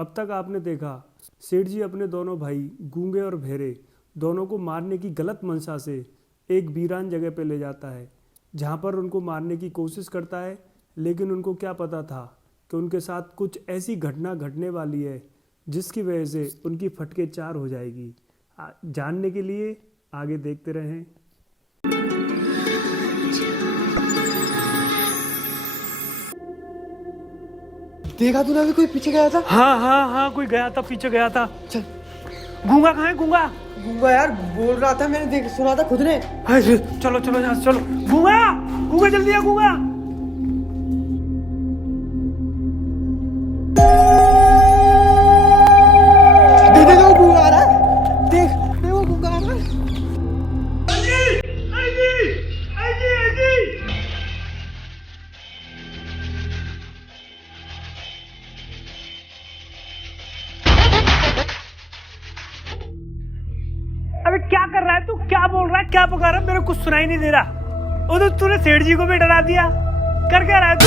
अब तक आपने देखा सेठ जी अपने दोनों भाई गूंगे और बहरे दोनों को मारने की गलत मंशा से एक वीरान जगह पे ले जाता है, जहाँ पर उनको मारने की कोशिश करता है। लेकिन उनको क्या पता था कि उनके साथ कुछ ऐसी घटना घटने वाली है जिसकी वजह से उनकी फटके चार हो जाएगी। जानने के लिए आगे देखते रहें। देखा तूने अभी कोई पीछे गया था? हाँ हाँ हाँ, कोई गया था, पीछे गया था। चल। गूंगा कहाँ है? गूंगा गूंगा यार बोल रहा था, मैंने देख सुना था खुद ने। चलो चलो यहाँ से चलो। गूंगा गूंगा जल्दी आ गूंगा। देख वो गूंगा आ रहा है, देख वो गूंगा आ रहा है। अबे क्या कर रहा है तू? क्या बोल रहा है? क्या पका रहा है? मेरे कुछ सुनाई नहीं दे रहा। वो तो तूने सेठ जी को भी डरा दिया। कर क्या रहा है तू?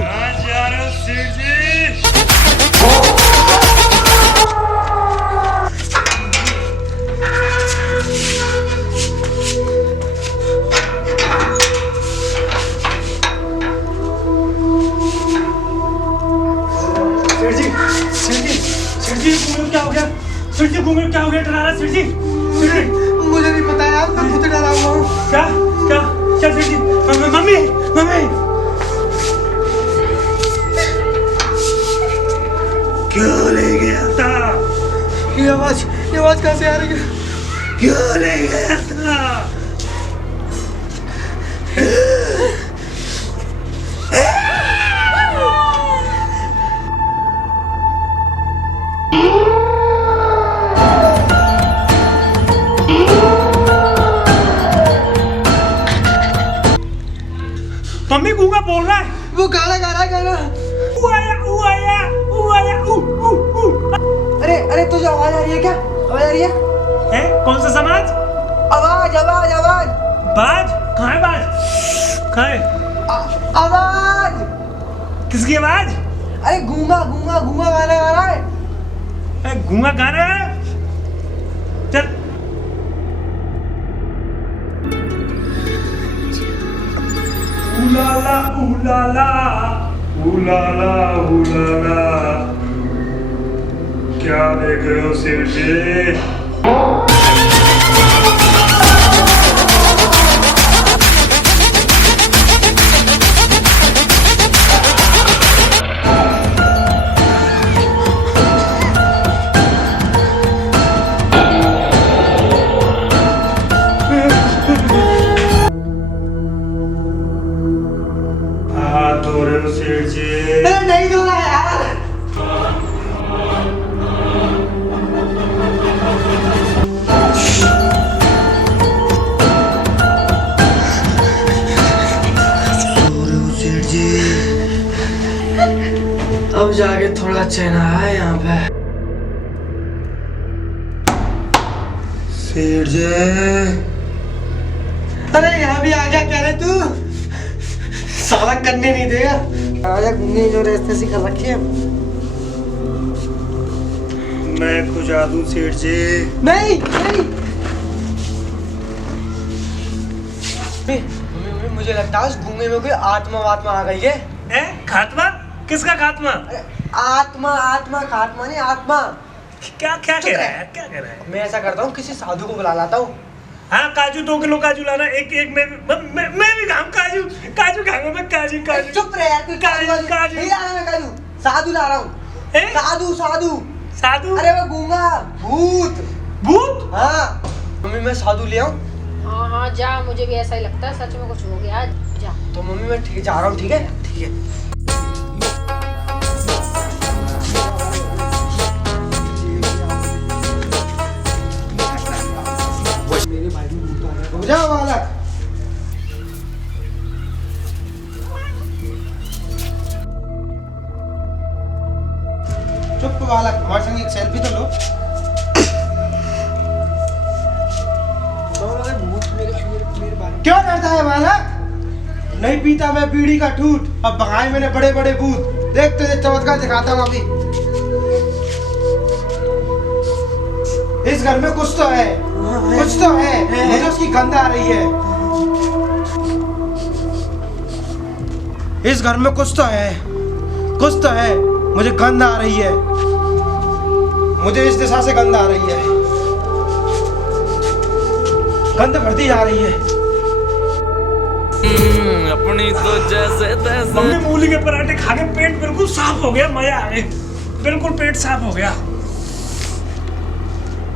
कहाँ जा रहे हो सेठ जी? क्या हो गया? सेठ जी घूमे क्या हो गया? डरा रहा सेठ जी? मुझे नहीं पता यार, मैं खुद डरा हुआ हूँ। क्या क्या क्या सेठ जी? मम्मी मम्मी क्यों ले गया था? ये आवाज कहाँ से आ रही है? क्यों ले गया था? मम्मी गूंगा बोल रहा है। वो गाना गा रहा है, गाना। ऊ आया ऊ आया ऊ आया ऊ ऊ ऊ। अरे तुझे आवाज आ रही है क्या? आवाज आ रही है? हैं? कौन सा समाज? आवाज आवाज आवाज। बाज? कहाँ है बाज? कहाँ है? आवाज। किसकी आवाज? अरे गूंगा गूंगा गूंगा गाना गा रहा है। गूंगा गाना है? चल उलाला उलाला उलाला उलाला। क्या देख रहे हो सेठ जी? सेठ जी नहीं धोना यार। सेठ जी अब जाके थोड़ा चैन आया यहाँ पे। सेठ जी अरे यहाँ भी आ गया? कह रहे तू साला करने नहीं देगा। आजा घूमने जो रास्ते से कर रखी है। मैं खुजा दूं सेठ जी? नहीं नहीं। मम्मी मुझे लगता है उस गूंगे में कोई आत्मा वात्मा आ गई है। खात्मा? किसका खात्मा? आत्मा आत्मा खात्मा नहीं, आत्मा। क्या क्या कह रहा है? क्या कह रहा है? मैं ऐसा करता हूँ, किसी साधु को बुला लाता हूँ। हाँ काजू 2 किलो काजू लाना। एक एक मैं भी खाऊं काजू। काजू खाऊंगा मैं। काजू काजू। चुप रहे यार, काजू नहीं ला रहा मैं, काजू साधु ला रहा हूँ। साधु साधु साधु? अरे वो गूंगा भूत। भूत? हाँ मम्मी मैं साधु ले आऊँ? हाँ हाँ जा, मुझे भी ऐसा ही लगता है, सच में कुछ हो गया जा। तो मम्मी मैं ठीक जा रहा हूँ। ठीक है ठीक है। जा बालक। चुप बालक, हमारे संग एक सेल्फी तो लो। भूत मेरे बारे। क्यों डरता है बालक? नहीं पीता मैं बीड़ी का ठूठ, अब भगाए मैंने बड़े बड़े भूत। देख तुझे चमत्कार दिखाता हूँ अभी। इस घर में कुछ तो है, कुछ तो है, मुझे उसकी गंध आ रही है। इस घर में कुछ तो है, कुछ तो है, मुझे गंध आ रही है। मुझे इस दिशा से गंध आ रही है, गंध बढ़ती जा रही है। अपनी तो जैसे तैसे। मम्मी मूली के पराठे खा के पेट बिल्कुल साफ हो गया, मजा आ गया, बिल्कुल पेट साफ हो गया।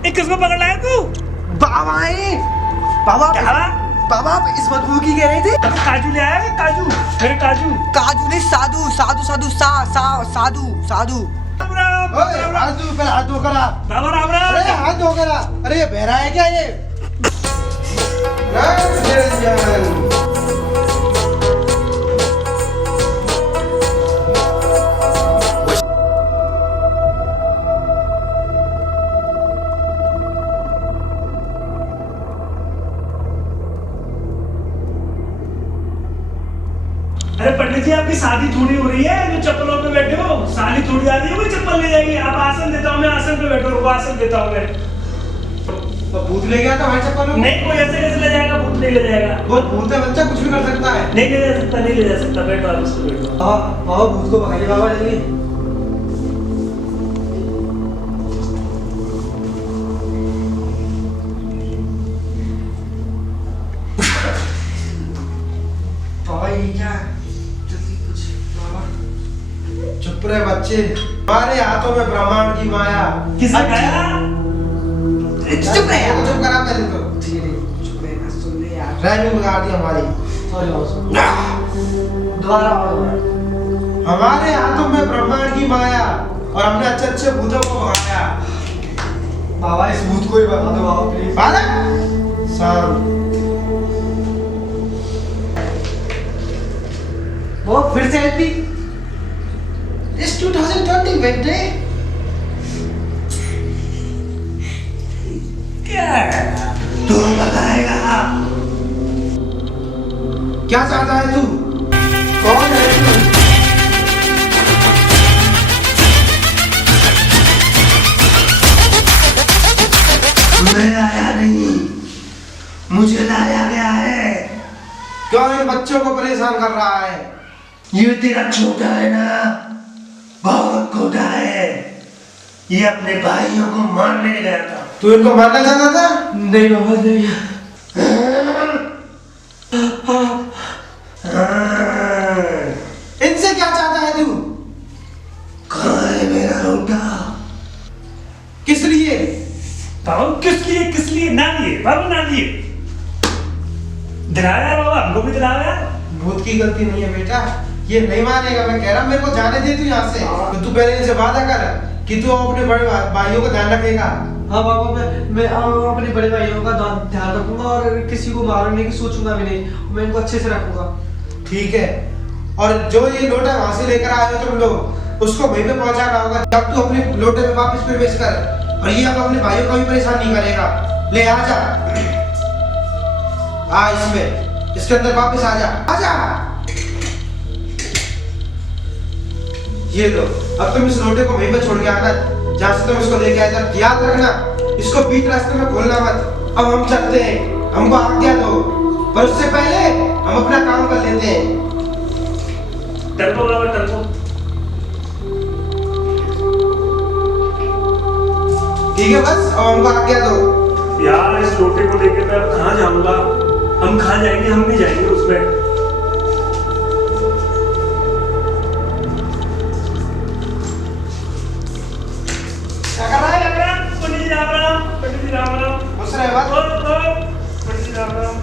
किसको पकड़ लाया तू? बाबा है, बाबा क्या? बाबा इस बदबू की कह रही थी। काजू ले आया क्या? काजू, मेरे काजू। काजू नहीं, साधु साधु साधु साधु साधु। हाथ धो कर, हाथ धो करा। बाबा राम राम। अरे हाथ धो करा। अरे ये बहरा है क्या ये? अरे पंडित जी, आपकी शादी थोड़ी हो रही है जो चप्पलों पे बैठे हो। शादी थोड़ी आ रही है, कोई चप्पल ले जाएगी। आप आसन देता हूँ मैं, आसन पे बैठो, रुको आसन देता हूँ मैं। तो भूत ले गया था भाई चप्पल में? नहीं, कोई ऐसे कैसे ले जाएगा? भूत नहीं ले जाएगा। बहुत भूत है, बच्चा कुछ भी कर सकता है। नहीं ले जा सकता, नहीं ले जा सकता। बैठो आप, इसको बैठो। हाँ भूत को भगाइए बाबा जल्दी। बाबा ये क्या है? जल्दी कुछ बाबा। चुप रहे बच्चे, हमारे हाथों में ब्रह्मांड की माया। किसने कहा? चुप रहे यार, चुप करा पहले तो। धीरे चुप रहे ना, सुन ले यार। ड्राइविंग बिगाड़ दी हमारी। दोबारा हमारे हाथों में ब्रह्मांड की माया और हमने अच्छे अच्छे भूतों को भगाया। बाबा इस भूत को ही बता दो बाबा प्लीज। बालक शांत। वो फिर से हेल्पी। इस 2020 बेटे क्या है? तू बताएगा क्या चाहता है तू? कौन है तू? मैं आया नहीं, मुझे लाया गया है। क्यों इन बच्चों को परेशान कर रहा है? ये तेरा छोटा है ना, बहुत छोटा है। ये अपने भाइयों को मारने गया था। तू इनको मारना चाहता था? नहीं बाबा नहीं। इनसे क्या चाहता है तू? कहाँ है मेरा रोटा? किस लिए? बाबू किस लिए? किस लिए? ना लिए बाबू, ना लिए। दिलाया बाबा, हमको भी दिलाया। भूत की गलती नहीं है बेटा, ये नहीं मानेगा। मैं कह रहा हूँ मेरे को जाने दे तू यहाँ से। तो तू पहले इनसे वादा कर कि तू अपने बड़े भाइयों का ध्यान रखेगा। हाँ बाबा, मैं अपने बड़े भाइयों का ध्यान रखूंगा और किसी को मारने की सोचूंगा भी नहीं। मैं इनको अच्छे से रखूंगा। ठीक है। और जो ये लोटा वहां से लेकर आए हो तुम लोग, उसको वहीं पे पहुंचाना होगा। जब तू अपने लोटे में वापस प्रवेश कर, और ये अब अपने भाइयों को भी परेशान नहीं करेगा। ले आ जा, आ इसमें, इसके अंदर वापस आ जा, आ जा। ये लो, अब तुम इस लोटे को वहीं पे छोड़ के आना जहाँ से तुम इसको लेके आए थे। याद रखना, इसको बीच रास्ते में खोलना मत। अब हम चलते हैं, हमको आज्ञा दो, पर उससे पहले हम अपना काम कर लेते हैं। टर्बो बाबा, टर्बो। ठीक है बस, अब हमको आज्ञा दो। यार इस लोटे को लेके मैं अब कहाँ जाऊंगा? हम कहाँ जाएंगे? हम नहीं जाएंगे उसमें। क्या कर रहा है? पंडित जी राम राम, पंडित जी राम राम। घुस रहे बस। पंडित जी राम राम, पंडित जी राम राम।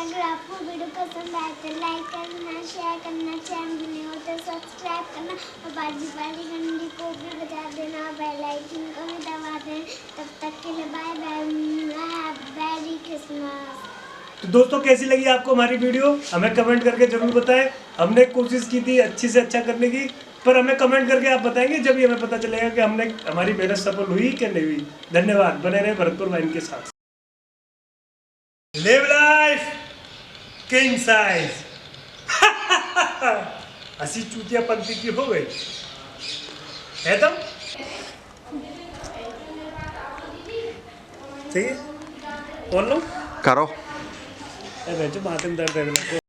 अगर आपको वीडियो पसंद आए तो लाइक करना, शेयर करना, चैनल नहीं हो तो सब्सक्राइब करना और बाजू वाली घंटी को भी बजा देना, बेल आइकन को भी दबा देना। तब तक के लिए बाय बाय, मैरी क्रिसमस। तो दोस्तों कैसी लगी आपको हमारी वीडियो हमें कमेंट करके जरूर बताएं। हमने कोशिश की थी अच्छी से अच्छा करने की, पर हमें कमेंट करके आप बताएंगे जब ही हमें पता चलेगा कि हमारी मेहनत सफल हुई कि नहीं हुई। धन्यवाद, बने रहे भरतपुर वाइन के साथ। Live life king size. हंसी चूतिया पंक्ति की हो गई है तुम ठीक है बोल लो करो माथे में दर्द है।